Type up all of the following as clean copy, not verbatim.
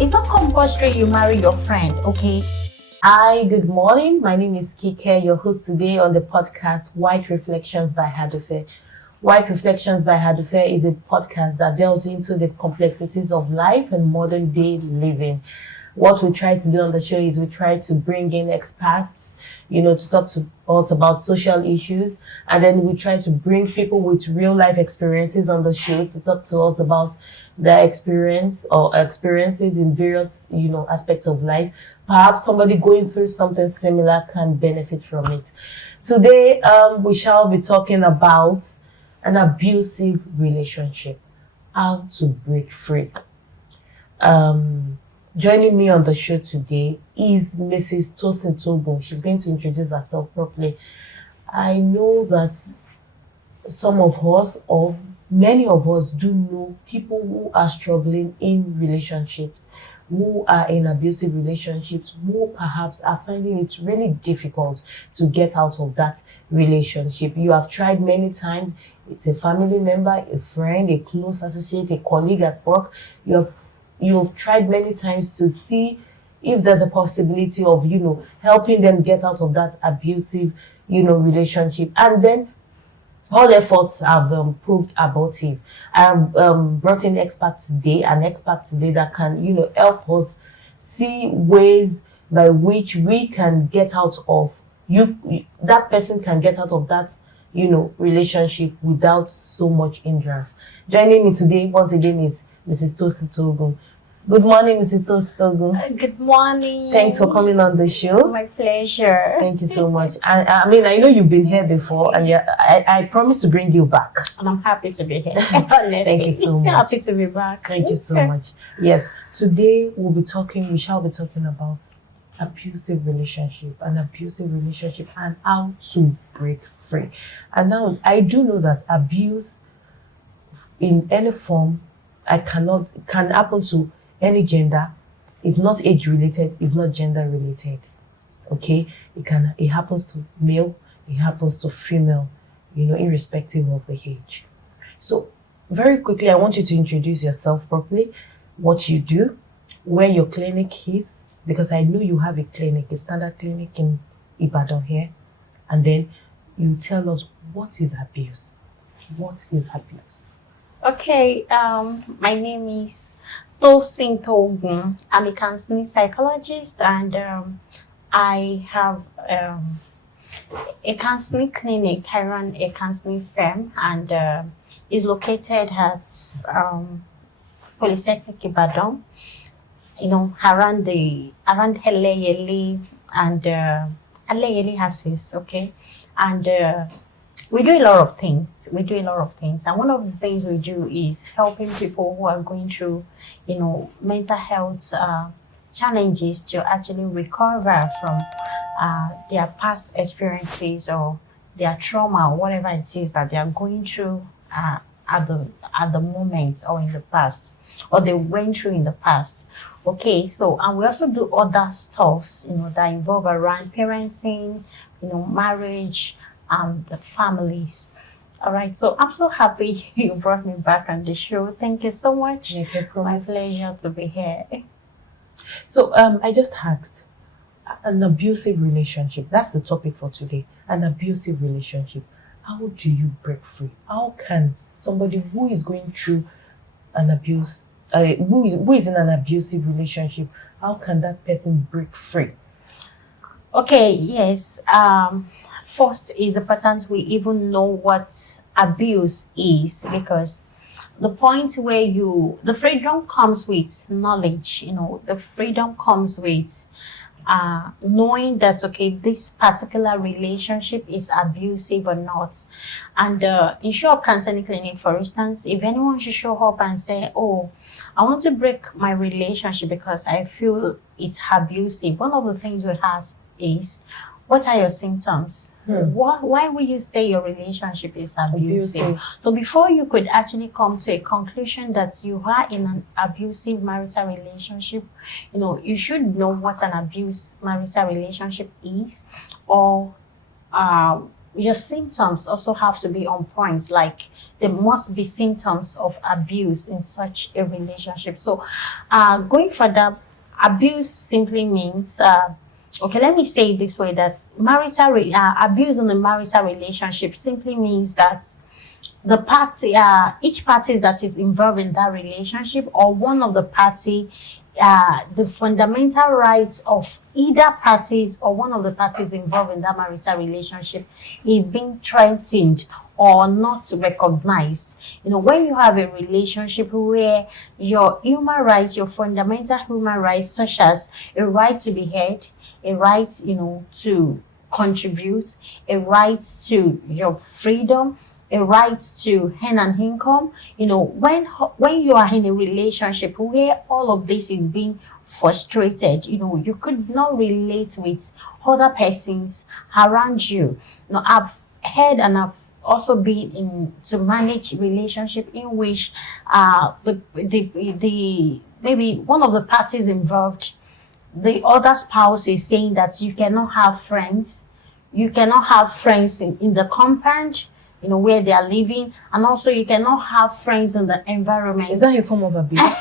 It's not compulsory you marry your friend, okay? Hi, good morning. My name is Kike, your host today on the podcast White Reflections by Hadufe. White Reflections by Hadufe is a podcast that delves into the complexities of life and modern day living. What we try to do on the show is we try to bring in experts, to talk to us about social issues. And then we try to bring people with real life experiences on the show to talk to us about their experience or experiences in various, aspects of life. Perhaps somebody going through something similar can benefit from it. Today, we shall be talking about an abusive relationship, how to break free. Joining me on the show today is Mrs. Tosin Togun. She's going to introduce herself properly. I know that some of us or many of us do know people who are struggling in relationships, who are in abusive relationships, who perhaps are finding it really difficult to get out of that relationship. You have tried many times. It's a family member, a friend, a close associate, a colleague at work. You've tried many times to see if there's a possibility of, helping them get out of that abusive, relationship. And then all efforts have proved abortive. I have brought in an expert today that can, help us see ways by which we can get out of that person can get out of that, relationship without so much hindrance. Joining me today once again is Mrs. Tosin Togun. Good morning, Mrs. Tosin Togun. Good morning. Thanks for coming on the show. My pleasure. Thank you so much. I know you've been here before, and I promised to bring you back. And I'm happy to be here. Honestly. Thank you so much. Happy to be back. Thank you so much. Yes, today we shall be talking about an abusive relationship, and how to break free. And now I do know that abuse in any form can happen to any gender. It's not age related, it's not gender related. Okay? It happens to male, it happens to female, irrespective of the age. So very quickly, I want you to introduce yourself properly, what you do, where your clinic is, because I know you have a clinic, a standard clinic in Ibadan here, and then you tell us what is abuse. What is abuse? Okay, my name is Tosin Togun. I'm a counseling psychologist, and I have a counseling clinic. I run a counseling firm, and is located at Polytechnic Ibadan. Around Heleyele and Heleyele Hassis, okay, and we do a lot of things. And one of the things we do is helping people who are going through, mental health challenges to actually recover from their past experiences or their trauma, or whatever it is that they are going through at the moment or in the past, or they went through in the past. Okay, so and we also do other stuffs, that involve around parenting, marriage, and the families. All right, so I'm so happy you brought me back on the show. Thank you so much. My pleasure to be here. So I just asked, an abusive relationship, that's the topic for today. An abusive relationship. How do you break free? How can somebody who is going through an abuse, who is in an abusive relationship, how can that person break free? Okay, yes. First is important we even know what abuse is, because the point where the freedom comes with knowledge, the freedom comes with knowing that, okay, this particular relationship is abusive or not. And in Show Up Counseling Clinic, for instance, if anyone should show up and say, oh, I want to break my relationship because I feel it's abusive, one of the things we ask is, what are your symptoms? Why will you say your relationship is abusive? So before you could actually come to a conclusion that you are in an abusive marital relationship, you should know what an abusive marital relationship is, or your symptoms also have to be on point. Like there must be symptoms of abuse in such a relationship. So, going further, abuse simply means, okay, let me say it this way: that abuse in the marital relationship simply means that the party, each party that is involved in that relationship, or one of the party, the fundamental rights of either parties or one of the parties involved in that marital relationship is being threatened or not recognized. You know, when you have a relationship where your human rights, your fundamental human rights, such as a right to be heard, a right, to contribute, a right to your freedom, a right to earn an income. When you are in a relationship where all of this is being frustrated, you could not relate with other persons around you. I've heard and I've also been in to manage relationship in which the maybe one of the parties involved, the other spouse is saying that you cannot have friends. You cannot have friends in the compound, where they are living, and also you cannot have friends in the environment. Is that a form of abuse?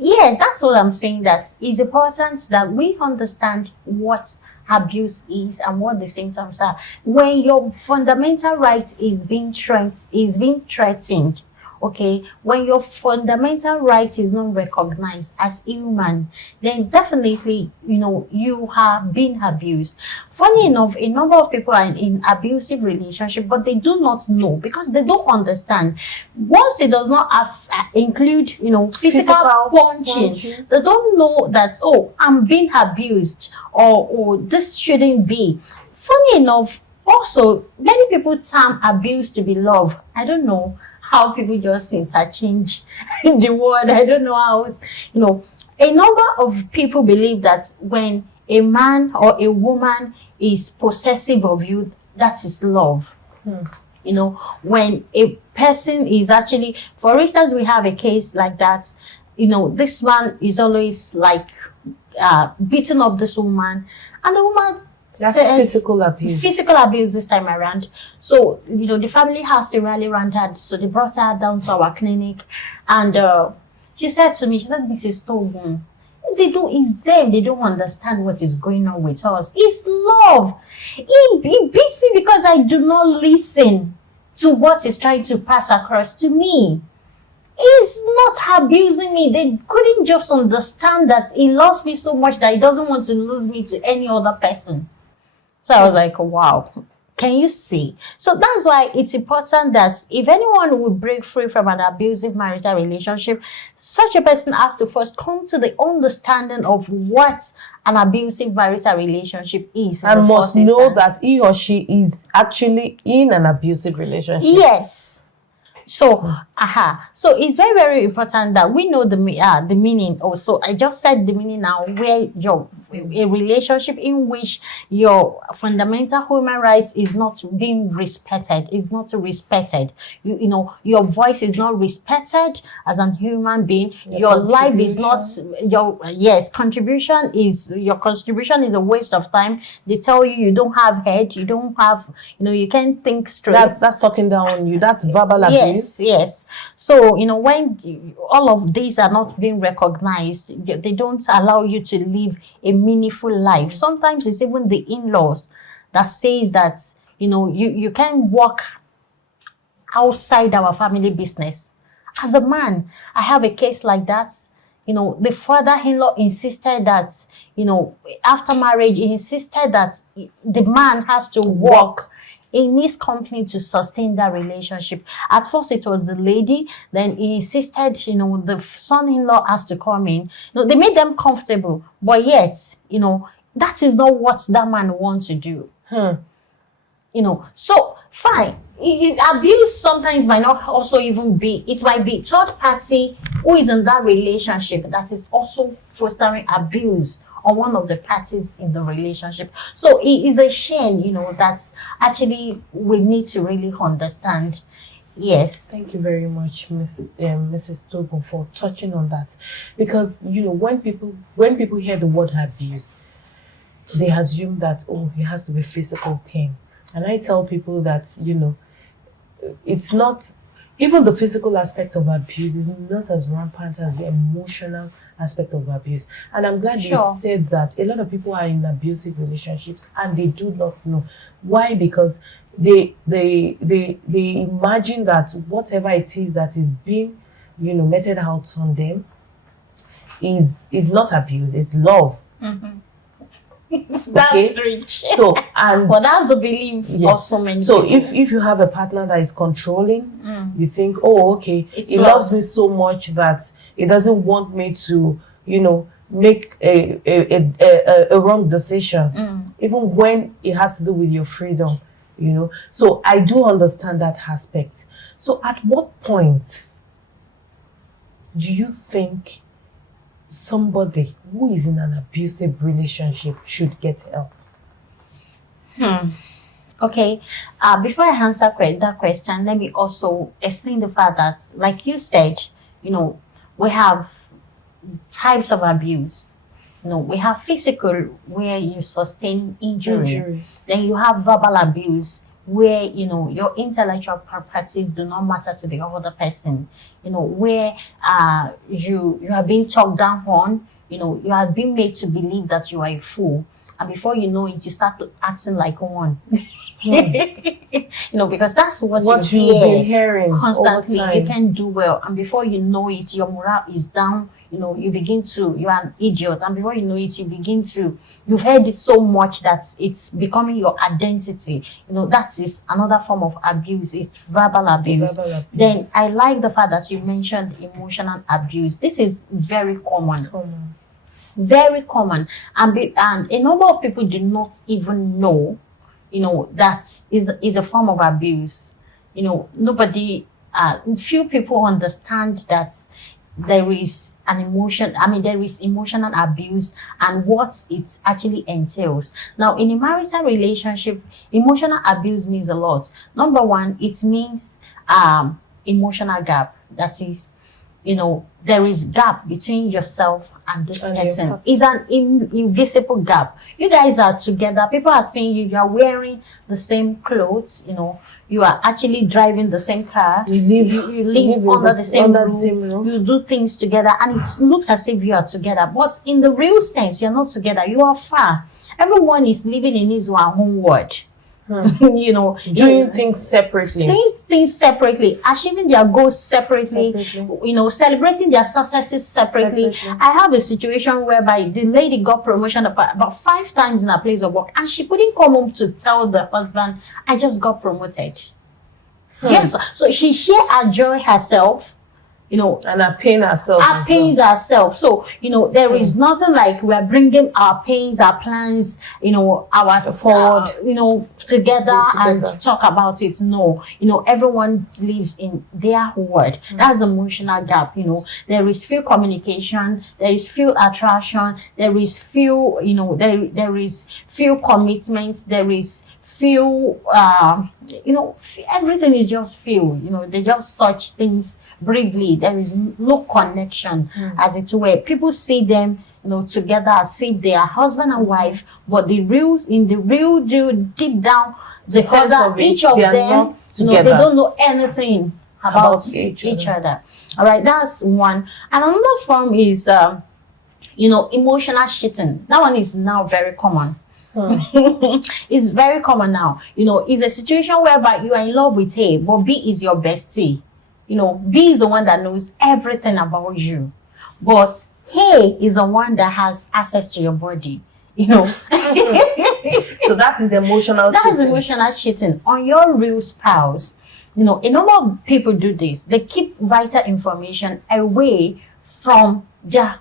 Yes, that's what I'm saying. That it's important that we understand what abuse is and what the symptoms are. When your fundamental right is being threatened, okay, when your fundamental right is not recognized as human, then definitely, you have been abused. Funny enough, a number of people are in abusive relationship, but they do not know because they don't understand. Once it does not include, physical punching, they don't know that, oh, I'm being abused, or this shouldn't be. Funny enough, also, many people term abuse to be love. I don't know how people just interchange the word. I don't know how, a number of people believe that when a man or a woman is possessive of you, that is love. When a person is actually, for instance, we have a case like that, this man is always like beating up this woman, and the woman, that's physical abuse. Physical abuse this time around. So, the family has to rally around her. So they brought her down to our clinic. And she said to me, Mrs. Togun, it's them. They don't understand what is going on with us. It's love. He beats me because I do not listen to what he's trying to pass across to me. He's not abusing me. They couldn't just understand that he loves me so much that he doesn't want to lose me to any other person. So I was like, wow, can you see? So that's why it's important that if anyone will break free from an abusive marital relationship, such a person has to first come to the understanding of what an abusive marital relationship is. And must know that he or she is actually in an abusive relationship. Yes. So, so it's very, very important that we know the meaning. Also, I just said the meaning now, where a relationship in which your fundamental human rights is not being respected, is not respected. Your voice is not respected as an human being. Your life is not contribution is a waste of time. They tell you don't have head, you don't have, you can't think straight. That's talking down on you. That's verbal abuse. Yes. So, when all of these are not being recognized, they don't allow you to live a meaningful life. Sometimes it's even the in-laws that says that, you can't walk outside our family business. As a man, I have a case like that. The father-in-law insisted that, after marriage, he insisted that the man has to work in his company to sustain that relationship. At first, it was the lady. Then he insisted, the son-in-law has to come in. They made them comfortable. But yet, that is not what that man wants to do. So fine. Abuse sometimes might not also even be, it might be third party who is in that relationship that is also fostering abuse on one of the parties in the relationship. So it is a shame, that's actually we need to really understand. Yes. Thank you very much, Mrs. Togo, for touching on that. Because, when people hear the word abuse, they assume that, it has to be physical pain. And I tell people that, it's not, even the physical aspect of abuse is not as rampant as the emotional aspect of abuse. And I'm glad you said that. A lot of people are in abusive relationships and they do not know. Why? Because they imagine that whatever it is that is being, meted out on them is not abuse, it's love. That's rich. So, and well, that's the belief of so many so people. if you have a partner that is controlling, you think, oh, okay, he loves me so much that he doesn't want me to, make a wrong decision, even when it has to do with your freedom, So I do understand that aspect. So at what point do you think somebody who is in an abusive relationship should get help? Okay, before I answer that question, let me also explain the fact that, like you said, we have types of abuse. We have physical, where you sustain injury. Then you have verbal abuse, where your intellectual properties do not matter to the other person, where you are being talked down on, you are being made to believe that you are a fool, and before you know it, you start acting like one. Because that's what you've been hearing constantly. You can do well, and before you know it, your morale is down. You're an idiot, and before you know it, you've heard it so much that it's becoming your identity. That is another form of abuse. It's verbal abuse. Then I like the fact that you mentioned emotional abuse. This is very common. Very common, and a number of people do not even know, that is a form of abuse. Nobody, few people understand that there is there is emotional abuse and what it actually entails. Now, in a marital relationship, emotional abuse means a lot. Number one, it means emotional gap. That is, there is gap between yourself and this person. It's an invisible gap. You guys are together. People are seeing you. You are wearing the same clothes. You are actually driving the same car. You live under the same roof. You do things together, and it looks as if you are together. But in the real sense, you're not together. You are far. Everyone is living in his or her own world. Doing things separately. Things separately, achieving their goals separately. Celebrating their successes separately. I have a situation whereby the lady got promotion about 5 times in her place of work, and she couldn't come home to tell the husband, I just got promoted. Yes, so she shared her joy herself. And her pain herself. Our pains ourselves. So, there is nothing like we are bringing our pains, our plans, our forward, together and talk about it. No, everyone lives in their world. That's the emotional gap. There is few communication, there is few attraction, there is few, there is few commitments, there is few, everything is just few. They just touch things briefly. There is no connection, as it were. People see them, together as if they are husband and wife, but deep down, each of them, they don't know anything about each other. All right, that's one. And another form is, emotional cheating. That one is now very common. It's very common now. It's a situation whereby you are in love with A, but B is your bestie. B is the one that knows everything about you, but A is the one that has access to your body. So that is emotional. That is emotional cheating on your real spouse. A number of people do this. They keep vital information away from their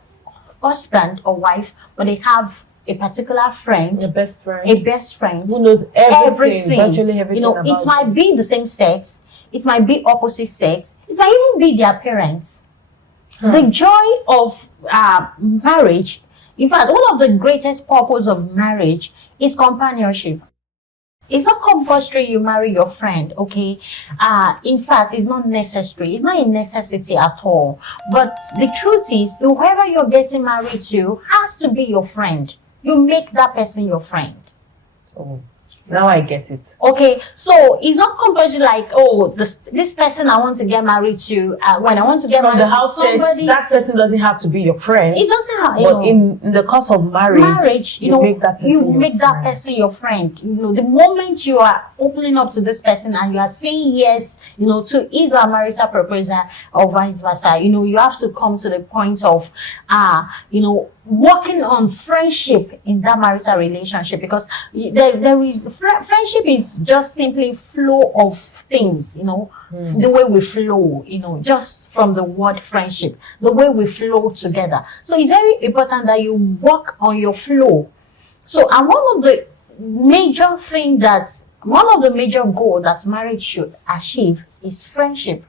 husband or wife, but they have a particular friend, a best friend who knows everything, virtually everything about it might be the same sex, it might be opposite sex, it might even be their parents. The joy of marriage, in fact, one of the greatest purpose of marriage is companionship. It's not compulsory you marry your friend, okay? In fact, it's not necessary. It's not a necessity at all. But the truth is, whoever you're getting married to has to be your friend. You make that person your friend. Now I get it. Okay, so it's not compulsory like, oh, this person I want to get married to, when I want to get From married the house to somebody, that person doesn't have to be your friend. it doesn't have, But in the course of marriage, you make that person your friend. You know, the moment you are opening up to this person and you are saying yes, you know, to his or her marital proposal or vice versa, you know, you have to come to the point of, you know, working on friendship in that marital relationship, because there is friendship is just simply flow of things, you know, the way we flow, you know, just from the word friendship, the way we flow together. So it's very important that you work on your flow. So, and one of the major goal that marriage should achieve is friendship,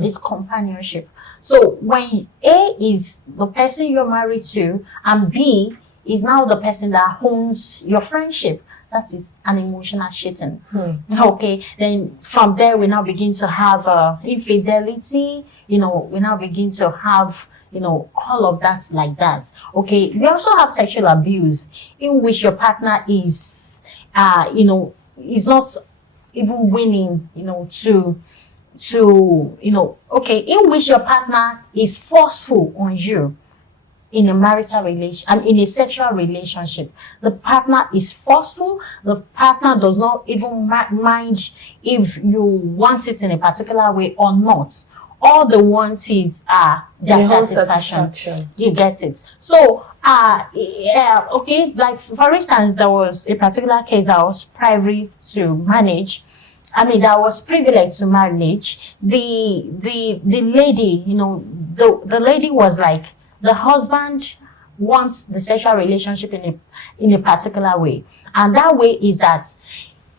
is companionship. So when A is the person you're married to and B is now the person that owns your friendship, that is an emotional cheating. Okay, then from there we now begin to have infidelity, you know, we now begin to have, you know, all of that like that. Okay, we also have sexual abuse in which your partner is, you know, is not even willing, you know, to, you know, okay, in which your partner is forceful on you in a marital relation and in a sexual relationship. The partner is forceful. The partner does not even mind if you want it in a particular way or not. All they want is their satisfaction. You get it. So okay, like for instance, there was a particular case I was privy to manage. I mean, that was privileged to manage. The lady, you know, the lady was like, the husband wants the sexual relationship in a particular way, and that way is that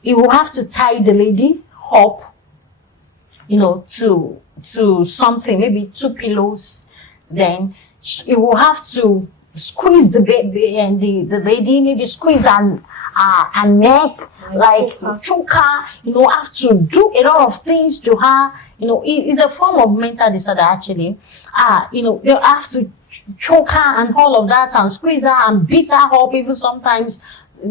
you will have to tie the lady up, you know, to something, maybe 2 pillows. Then you will have to squeeze the baby and the lady, maybe squeeze her neck, like choke her, you know, have to do a lot of things to her, you know. It's a form of mental disorder actually. You know, you have to choke her and all of that and squeeze her and beat her up even sometimes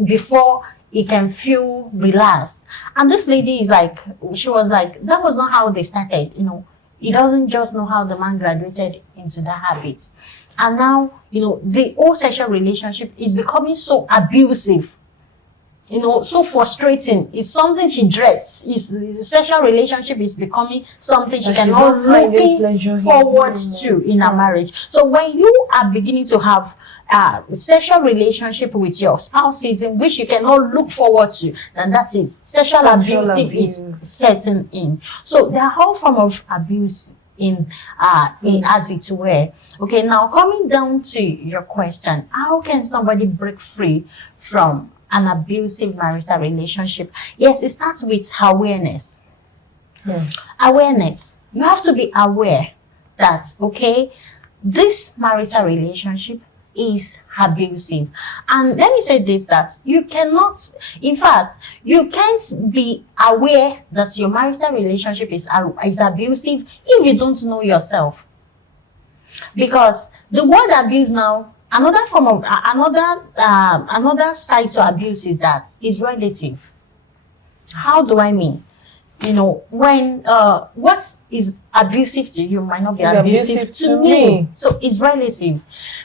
before he can feel relaxed. And this lady is like, she was like, that was not how they started, you know. He doesn't just know how the man graduated into that habit. And now, you know, the whole sexual relationship is becoming so abusive, you know, so frustrating. It's something she dreads. The sexual relationship is becoming something she cannot looking forward to in a marriage. So when you are beginning to have sexual relationship with your spouses in which you cannot look forward to, then that is sexual abuse is setting in. So there are all forms of abuse in as it were. Okay, now coming down to your question, how can somebody break free from an abusive marital relationship? Yes, it starts with awareness. Awareness. You have to be aware that, okay, this marital relationship is abusive. And let me say this, that you cannot, in fact, you can't be aware that your marital relationship is abusive if you don't know yourself. Because the word abuse now, another form of, another side to abuse is that it's relative. How do I mean? You know, when what is abusive to you might not be abusive to me. So it's relative,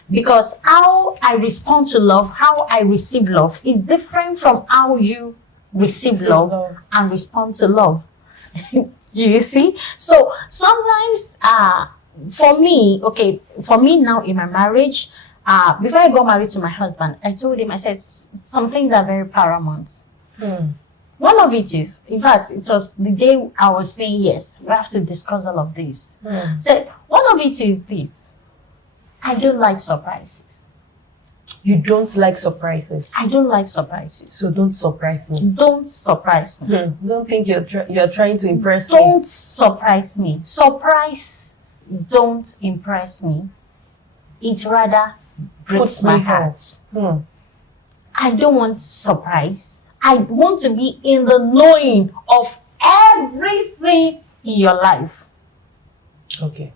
because how I respond to love, how I receive love is different from how you receive love and respond to love. You see? So sometimes for me now in my marriage, before I got married to my husband, I told him, I said, some things are very paramount. One of it is, in fact, it was the day I was saying, yes, we have to discuss all of this. So one of it is this: I don't like surprises. You don't like surprises? I don't like surprises. So don't surprise me. Don't surprise me. Don't think you're trying to impress me. Don't surprise me. Surprise don't impress me. It rather breaks my heart. I don't want surprise. I want to be in the knowing of everything in your life. Okay.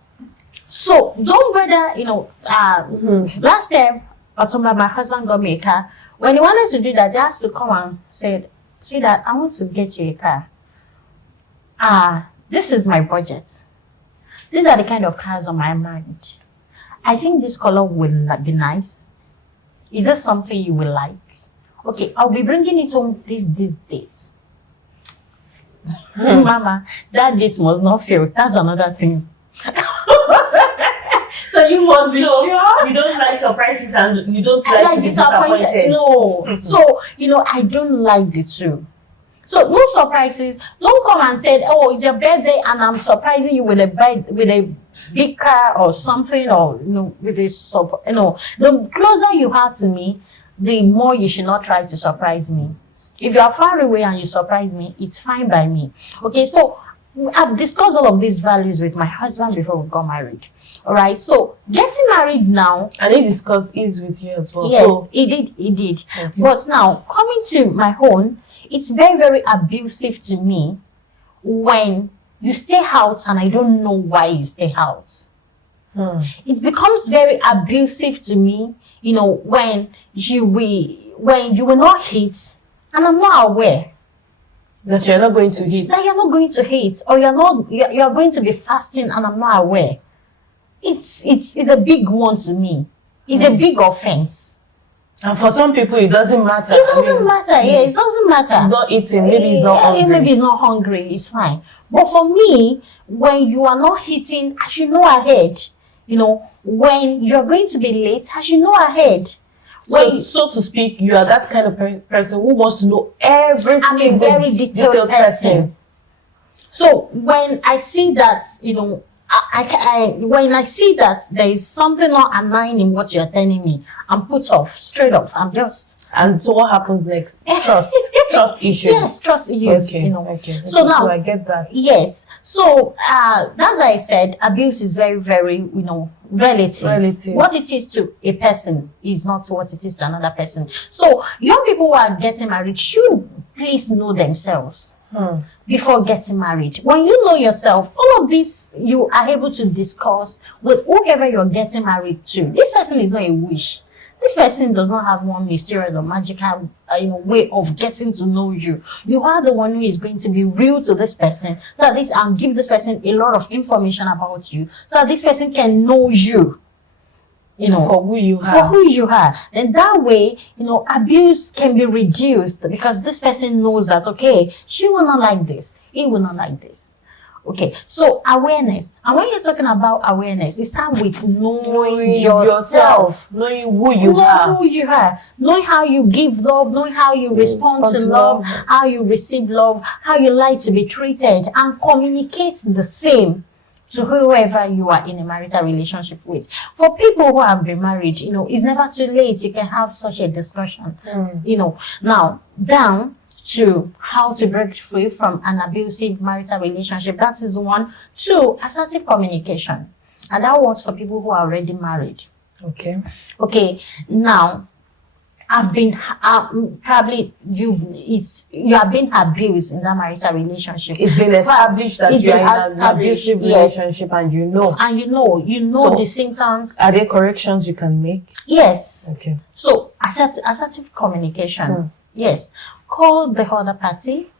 So don't bother, you know, last time, my husband got me a car. When he wanted to do that, he has to come and said, sweetheart, I want to get you a car. This is my budget. These are the kind of cars on my mind. I think this color will be nice. Is this something you will like? Okay, I'll be bringing it home these dates. Mama, that date must not fail. That's another thing. So you must be So, sure you don't like surprises and you don't like to be disappointed. No. So, I don't like the two. So no surprises. Don't come and say, oh, it's your birthday and I'm surprising you with a big car or something, or with this. The closer you are to me, the more you should not try to surprise me. If you are far away and you surprise me, it's fine by me. Okay, so I've discussed all of these values with my husband before we got married. All right, so getting married now. And he discussed is with you as well. Yes, so, he did. Okay. But now, coming to my own, it's very, very abusive to me when you stay out and I don't know why you stay out. It becomes very abusive to me, when you will not hit and I'm not aware. That you're not going to hit. That you're not going to hit, or you're going to be fasting and I'm not aware. It's a big one to me. It's a big offense. And for some people, it doesn't matter. It doesn't matter. Yeah, it doesn't matter. He's not eating. Maybe he's not hungry. Maybe he's not hungry. It's fine. But for me, when you are not hitting, I should know ahead. When you're going to be late, I should know ahead. So to speak, you are that kind of person who wants to know everything. I'm a very detailed person. So when I see that, when I see that there is something not aligned in what you're telling me, I'm put off, straight off. And so what happens next? Trust issues. Yes, trust issues. Okay. So now I get that. Yes. So that's why I said abuse is very, very, relative. What it is to a person is not what it is to another person. So young people who are getting married should please know themselves before getting married. When you know yourself, all of this you are able to discuss with whoever you're getting married to. This person is not a wish. This person does not have one mysterious or magical way of getting to know you. You are the one who is going to be real to this person, so that and give this person a lot of information about you, so that this person can know you. For who you are. For who you are. Then that way, abuse can be reduced, because this person knows that, okay, she will not like this. He will not like this. Okay, so awareness. And when you're talking about awareness, it starts with knowing yourself. Knowing who you are. Who you are. Knowing how you give love, knowing how you respond to love, how you receive love, how you like to be treated, and communicate the same to whoever you are in a marital relationship with. For people who have been married, it's never too late. You can have such a discussion. Now, down to how to break free from an abusive marital relationship. That is one. 2, assertive communication. And that works for people who are already married. Okay. Now, I've been probably you have been abused in that marital relationship. It's been established that you are in an abusive relationship, and you know so, the symptoms. Are there corrections you can make? Yes. Okay. So assertive communication. Yes. Call the other party,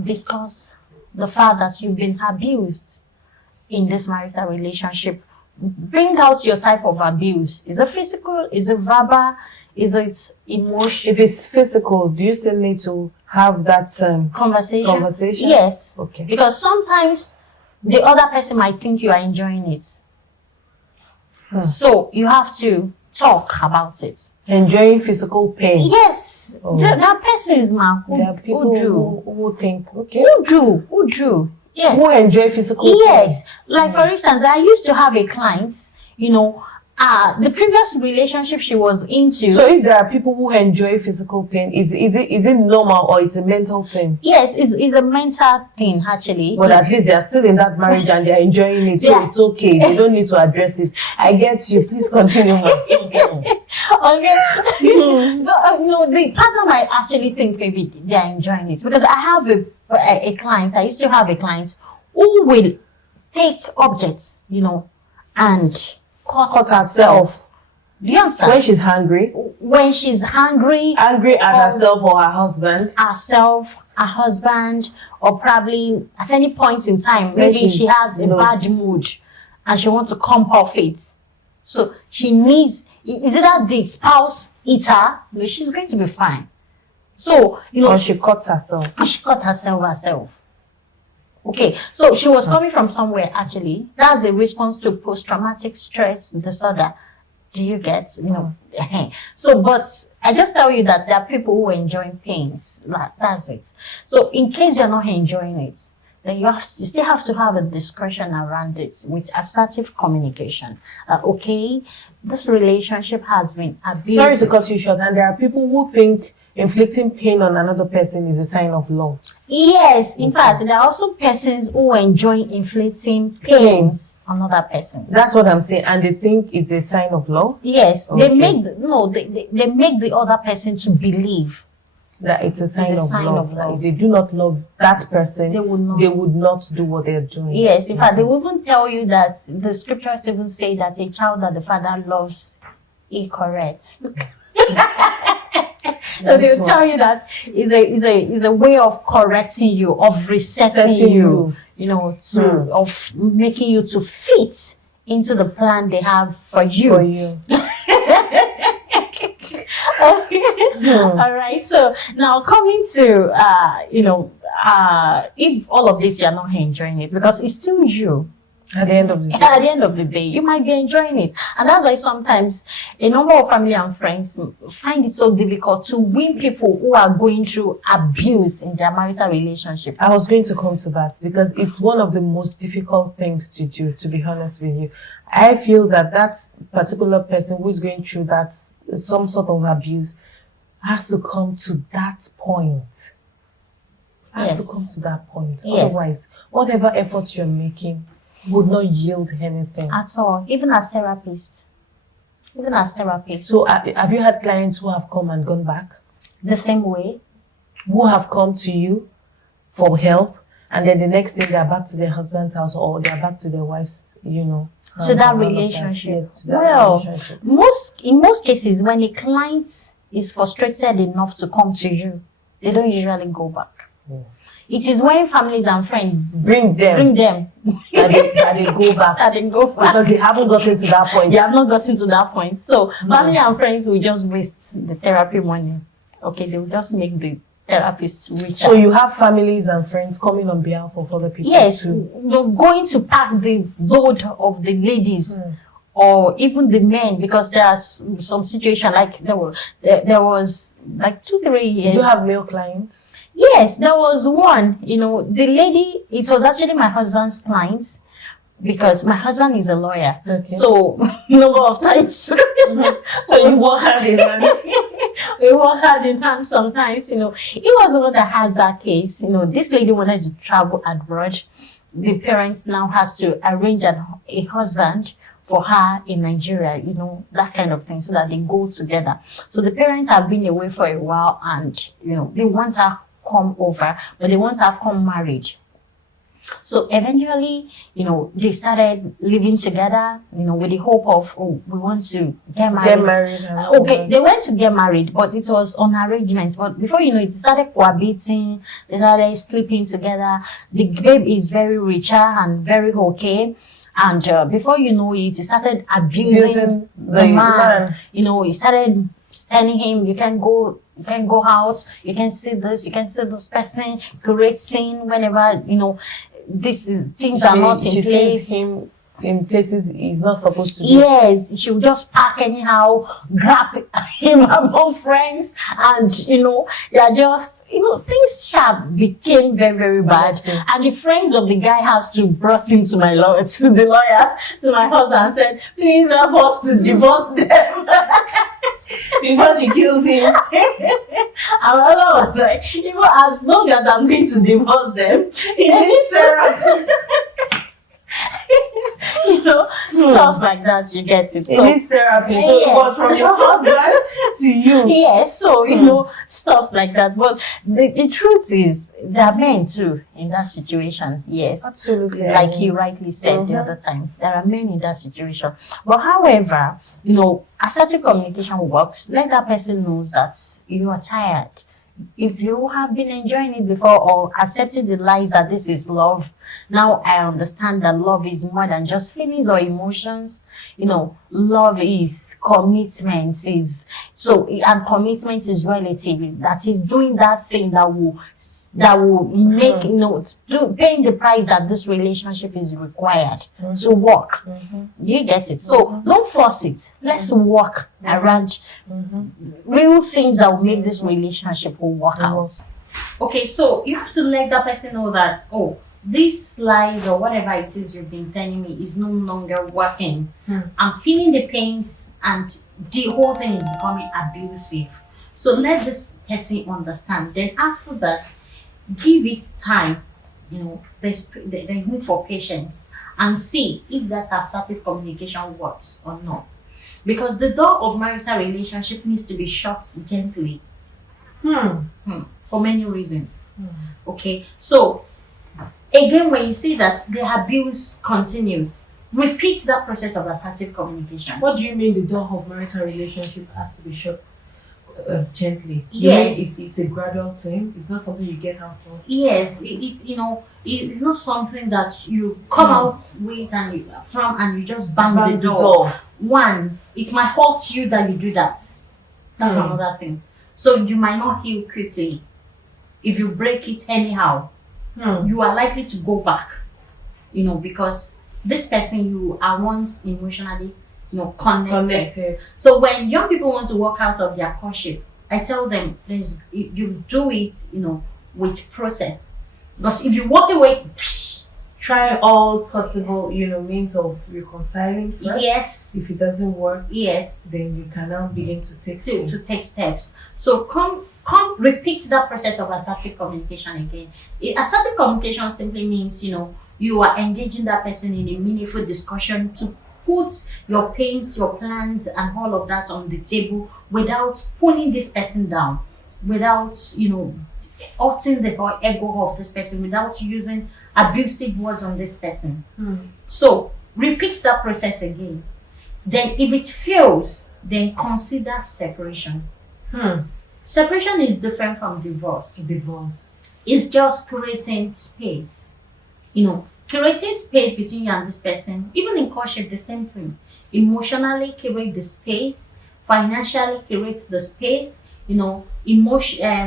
discuss the fact that you've been abused in this marital relationship. Bring out your type of abuse. Is it physical? Is it verbal? Is it emotional? If it's physical, do you still need to have that conversation? Yes. Okay. Because sometimes the other person might think you are enjoying it. So you have to talk about it. Enjoying physical pain. Yes. There are persons, man, there are people who think, okay. Who do. Yes. Who enjoy physical pain. Yes. Like, for instance, I used to have a client, the previous relationship she was into. So if there are people who enjoy physical pain, is it normal, or it's a mental thing? Yes, it's a mental thing, actually. But at least they are still in that marriage and they are enjoying it, so it's okay. They don't need to address it. I get you. Please continue. Okay. No, the partner might actually think maybe they are enjoying it, because I have a client. I used to have a client who will take objects, and cut herself Do you understand? When she's hungry? When she's hungry. Angry at herself or her husband? Herself, her husband, or probably at any point in time, maybe she has a bad mood and she wants to come off it. So she needs, is it that the spouse eats her? No, she's going to be fine. So, or she cuts herself. She cut herself. Okay, so she was coming from somewhere actually. That's a response to post-traumatic stress disorder. Do you get, So, but I just tell you that there are people who are enjoying pains. That's it. So, in case you're not enjoying it, then you still have to have a discussion around it with assertive communication. Okay, this relationship has been abusive. Sorry to cut you short, and there are people who think inflicting pain on another person is a sign of love. Yes, in fact, there are also persons who enjoy inflicting pains on other persons. That's what I'm saying, and they think it's a sign of love. Yes, okay. They make the other person to believe that it's a sign of love. If they do not love that person, they would not do what they're doing. Yes, in fact, they will even tell you that the scriptures even say that a child that the father loves, he corrects. So they'll tell you that is a way of correcting you, of resetting you, of making you to fit into the plan they have for you. All right. So now coming to if all of this you're not enjoying it, because it's still you. At the end of the day. At the end of the day, you might be enjoying it. And that's why sometimes a number of family and friends find it so difficult to win people who are going through abuse in their marital relationship. I was going to come to that because it's one of the most difficult things to do, to be honest with you. I feel that particular person who is going through that, some sort of abuse, has to come to that point. Otherwise, whatever efforts you're making would not yield anything at all, even as therapists. So have you had clients who have come and gone back the same way, who have come to you for help, and then the next day they're back to their husband's house, or they're back to their wife's, to that relationship? In most cases, when a client is frustrated enough to come to you, they don't usually go back. It is when families and friends bring them that they go back. Because they haven't gotten to that point. They have not gotten to that point. So family and friends will just waste the therapy money. Okay, they will just make the therapist richer. So you have families and friends coming on behalf of other people? Yes, too. they're going to pack the load of the ladies. Or even the men, because there's some situation like there was like 2-3 years. Did you have male clients? Yes, there was one, the lady, it was actually my husband's client, because my husband is a lawyer. Okay. So, number of times. So you work hand in hand? We work hand in hand sometimes, He was the one that has that case. This lady wanted to travel abroad. The parents now has to arrange a husband for her in Nigeria, that kind of thing, so that they go together. So the parents have been away for a while, and, they want her come over, but they want to come married. So eventually, they started living together, with the hope of, we want to get married. Okay, they went to get married, but it was on arrangements. But before you know it, started cohabiting, they started sleeping together. The babe is very richer and very okay. And before you know it, he started abusing the man. He started telling him, you can go out, you can see this person, create scene whenever, things are not in place. Him in places he's not supposed to be. Yes, she'll just park anyhow, grab him among friends, and they're just things became very, very bad. And the friends of the guy has to brought him to my lawyer, to my husband, and said, please help us to divorce them. Before she kills him. And my husband was like, as long as I'm going to divorce them, he needs therapy. Stuff like that, you get it. It needs therapy. So it was from your husband to you. Yes, so stuff like that. But the truth is, there are men too in that situation. Yes, Absolutely. like you rightly said the other time, there are men in that situation. But however, assertive communication works. Let that person know that you are tired. If you have been enjoying it before or accepted the lies that this is love, now I understand that love is more than just feelings or emotions. Love is commitment, and commitment is relative. That is doing that thing that will make paying the price that this relationship is required to work. You get it? So don't force it. Let's work around real things that will make this relationship will work out. Okay, so you have to let that person know that, this lies or whatever it is you've been telling me is no longer working. I'm feeling the pains and the whole thing is becoming abusive. So let this person understand. Then after that, give it time. There's need for patience and see if that assertive communication works or not. Because the door of marital relationship needs to be shut gently. For many reasons. Okay, so again, when you see that the abuse continues, repeat that process of assertive communication. What do you mean the door of marital relationship has to be shut gently? Yes. It's a gradual thing. It's not something you get out of. Yes, it's not something that you come out with and you just bang the door. One, it might hurt you that you do that. That's another thing. So you might not heal quickly. If you break it anyhow, you are likely to go back, because this person you are once emotionally, connected. So when young people want to walk out of their courtship, I tell them you do it, with process. Because if you walk away, try all possible, means of reconciling first. Yes. If it doesn't work, yes, then you can now begin to take steps. So come repeat that process of assertive communication again. Assertive communication simply means, you are engaging that person in a meaningful discussion to put your pains, your plans, and all of that on the table without pulling this person down, without, hurting the ego of this person, without using abusive words on this person. So repeat that process again. Then if it fails, then consider separation. Separation is different from divorce. It's just creating space. Creating space between you and this person. Even in courtship, the same thing. Emotionally create the space. Financially create the space.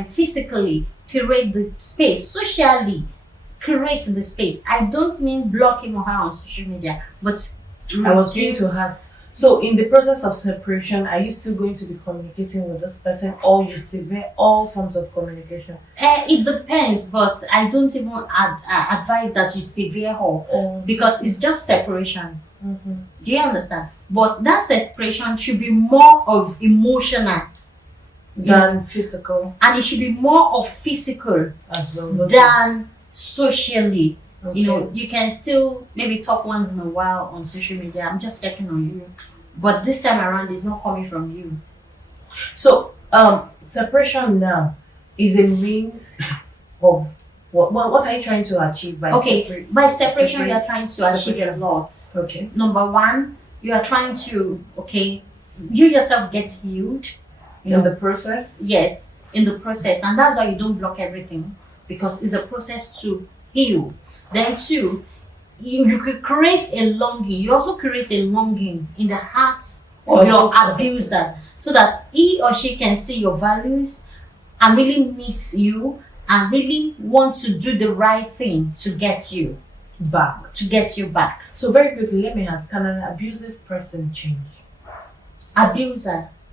Physically create the space. Socially create the space. I don't mean block him or her on social media, but I was going to ask. So in the process of separation, are you still going to be communicating with this person, or you sever all forms of communication? It depends, but I don't even advise that you sever her because it's just separation. Do you understand? But that separation should be more of emotional than physical, and it should be more of physical as well than socially. You can still maybe talk once in a while on social media. I'm just checking on you, but this time around it's not coming from you. So separation now is a means of what are you trying to achieve by by separation you are trying to achieve a lot. Number one, you are trying to you yourself get healed in the process. Yes, in the process, and that's why you don't block everything, because it's a process to heal. Then two, you could create a longing. You also create a longing in the heart of your abuser, so that he or she can see your values and really miss you and really want to do the right thing to get you back. So very quickly, let me ask: can an abusive person change?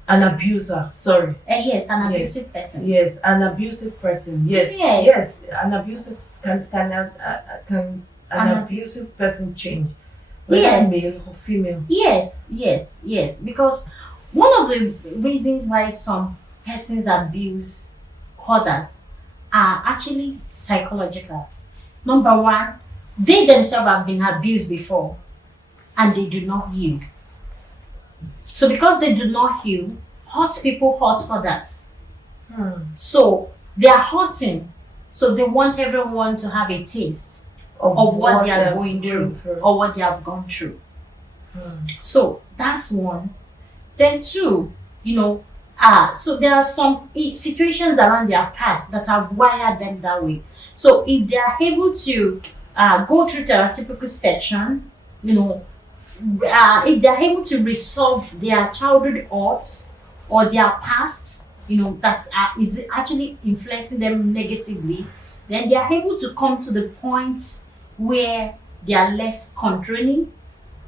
An abuser, sorry. Yes, an abusive person. Yes, an abusive person. Yes. An abusive can an abusive person change? Whether male or female? Yes. Because one of the reasons why some persons abuse others are actually psychological. Number one, they themselves have been abused before. and they do not heal. So because they do not heal, hurt people hurt others. So they are hurting. So they want everyone to have a taste of what they are going through or what they have gone through. So that's one. Then two, so there are some situations around their past that have wired them that way. So if they are able to go through therapeutic section, if they are able to resolve their childhood hurts or their past, that is actually influencing them negatively, then they are able to come to the point where they are less controlling.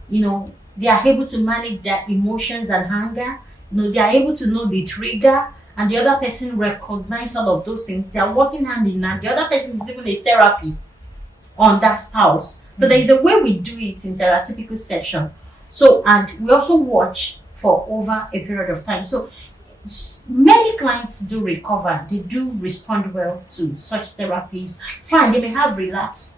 They are able to manage their emotions and anger. They are able to know the trigger, and the other person recognize all of those things. They are working hand in hand. The other person is even a therapy on that spouse. So there is a way we do it in therapeutic section. So, and we also watch for over a period of time. So many clients do recover. They do respond well to such therapies. Fine, they may have relapse.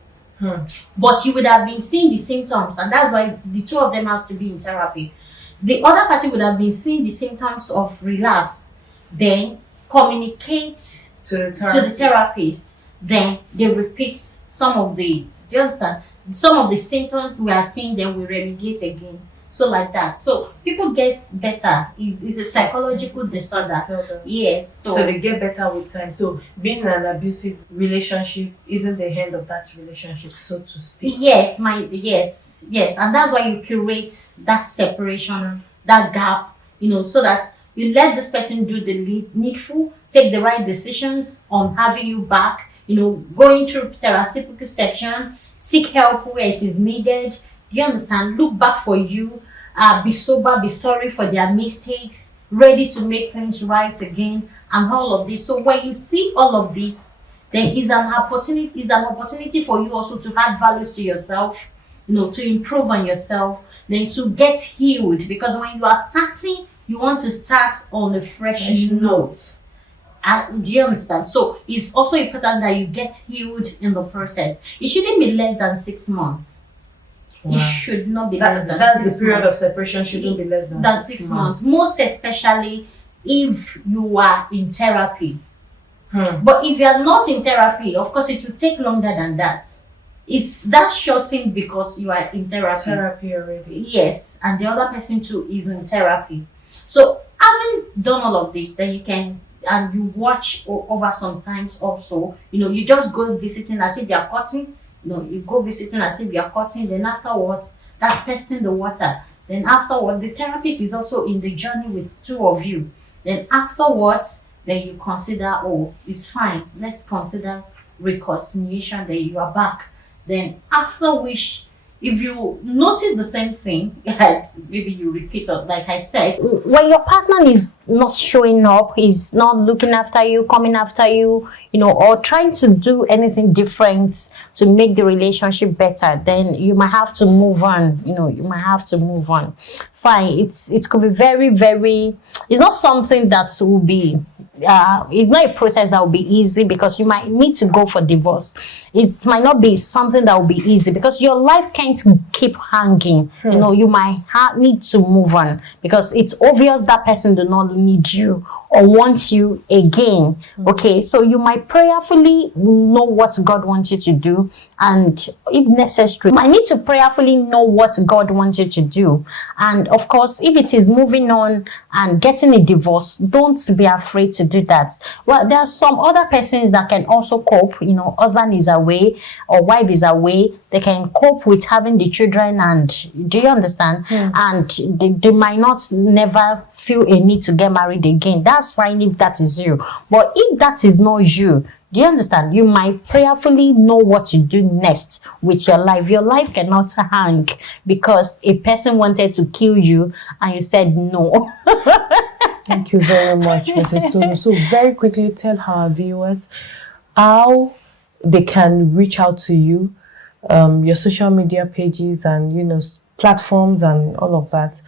But you would have been seeing the symptoms, and that's why the two of them have to be in therapy. The other party would have been seeing the symptoms of relapse, then communicates to the therapist, then they repeat some of the, do you understand? Some of the symptoms we are seeing, then we remediate again. So like that. So people get better. It's a psychological disorder. Yes. So they get better with time. So being in an abusive relationship isn't the end of that relationship, so to speak. Yes, and that's why you curate that separation, that gap, so that you let this person do the needful, take the right decisions on having you back, going through therapeutic section, seek help where it is needed. Do you understand? Look back for you, be sober, be sorry for their mistakes, ready to make things right again, and all of this. So when you see all of this, then is an opportunity for you also to add values to yourself, to improve on yourself, then to get healed. Because when you are starting, you want to start on a fresh note. Do you understand? So it's also important that you get healed in the process. It shouldn't be less than 6 months. Wow. It should not be less than 6 months. That's the period of separation shouldn't be less than 6 months. Most especially if you are in therapy. But if you are not in therapy, of course it will take longer than that. It's that short thing because you are in therapy. Therapy already. Yes, and the other person too is in therapy. So having done all of this, then you can, and you watch over sometimes also, you just go visiting as if you are cutting. You go visiting as if you are cutting, then afterwards, that's testing the water. Then afterwards, the therapist is also in the journey with two of you. Then afterwards, then you consider, it's fine. Let's consider reconciliation. Then you are back. Then after which, if you notice the same thing, maybe you repeat it, like I said. When your partner is not showing up, is not looking after you, coming after you, or trying to do anything different to make the relationship better, then you might have to move on. You might have to move on. Fine, it could be very, very, it's not something that will be, it's not a process that will be easy, because you might need to go for divorce. It might not be something that will be easy because your life can't keep hanging. You might need to move on because it's obvious that person does not need you or wants you again. Okay, so you might prayerfully know what God wants you to do, and if necessary, you might need to prayerfully know what God wants you to do. And of course, if it is moving on and getting a divorce, don't be afraid to do that. Well, there are some other persons that can also cope. Husband is away or wife is away, they can cope with having the children, and do you understand? And they might not never feel a need to get married again. That's fine if that is you. But if that is not you, do you understand? You might prayerfully know what to do next with your life. Your life cannot hang because a person wanted to kill you and you said no. Thank you very much, Mrs. Tolu. So very quickly, tell our viewers how they can reach out to you, your social media pages and platforms and all of that.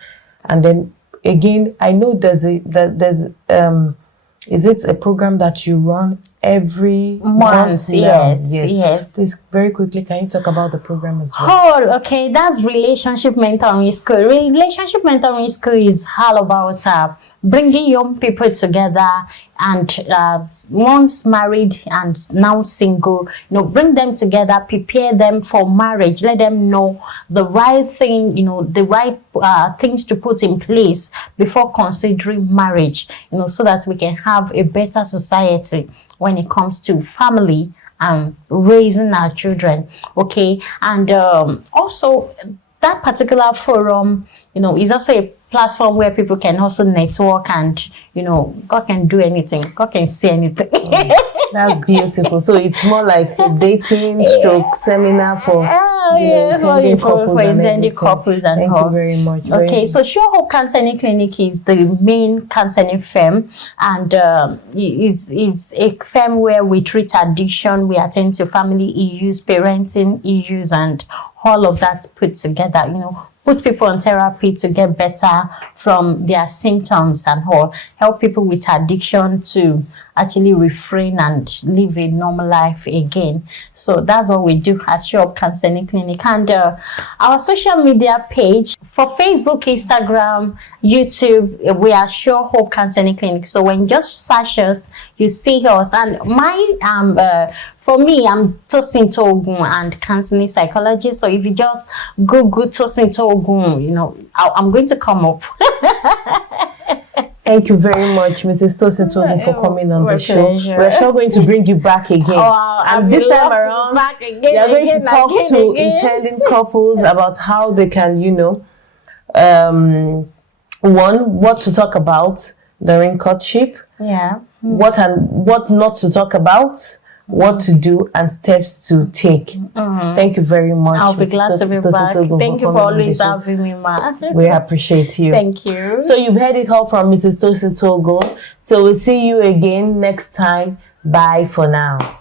And then again, I know there's a Is it a program that you run every month? Yes. Please, very quickly, can you talk about the program as well? Oh, okay. That's relationship mentoring school. Relationship mentoring school is all about bringing young people together, and once married and now single, bring them together, prepare them for marriage, let them know the right thing, the right things to put in place before considering marriage, so that we can have a better society when it comes to family and raising our children. Okay. And also that particular forum, is also a platform where people can also network, and God can do anything, God can say anything. That's beautiful. So it's more like a dating stroke seminar for intending couples and Thank you very much. Okay, so Sure Hope Counseling Clinic is the main counseling firm, and is a firm where we treat addiction, we attend to family issues, parenting issues, and all of that put together, put people on therapy to get better from their symptoms and all, help people with addiction to actually refrain and live a normal life again. So that's what we do at Sure Hope Counseling Clinic. And our social media page for Facebook, Instagram, YouTube, we are Sure Hope Counseling Clinic. So when you just search us, you see us. And for me, I'm Tosin Togun and counseling psychologist. So if you just Google Tosin Togun, I'm going to come up. Thank you very much, Mrs. Tosin Togun, for coming on the show. We're sure going to bring you back again. And this time around, we are going to talk to intending couples about how they can, what to talk about during courtship. Yeah. What not to talk about, what to do, and steps to take. Thank you very much. I'll be glad to be back. Thank you for always having me, ma. We appreciate you. Thank you. So you've heard it all from Mrs. Tosin Togun. So we'll see you again next time. Bye for now.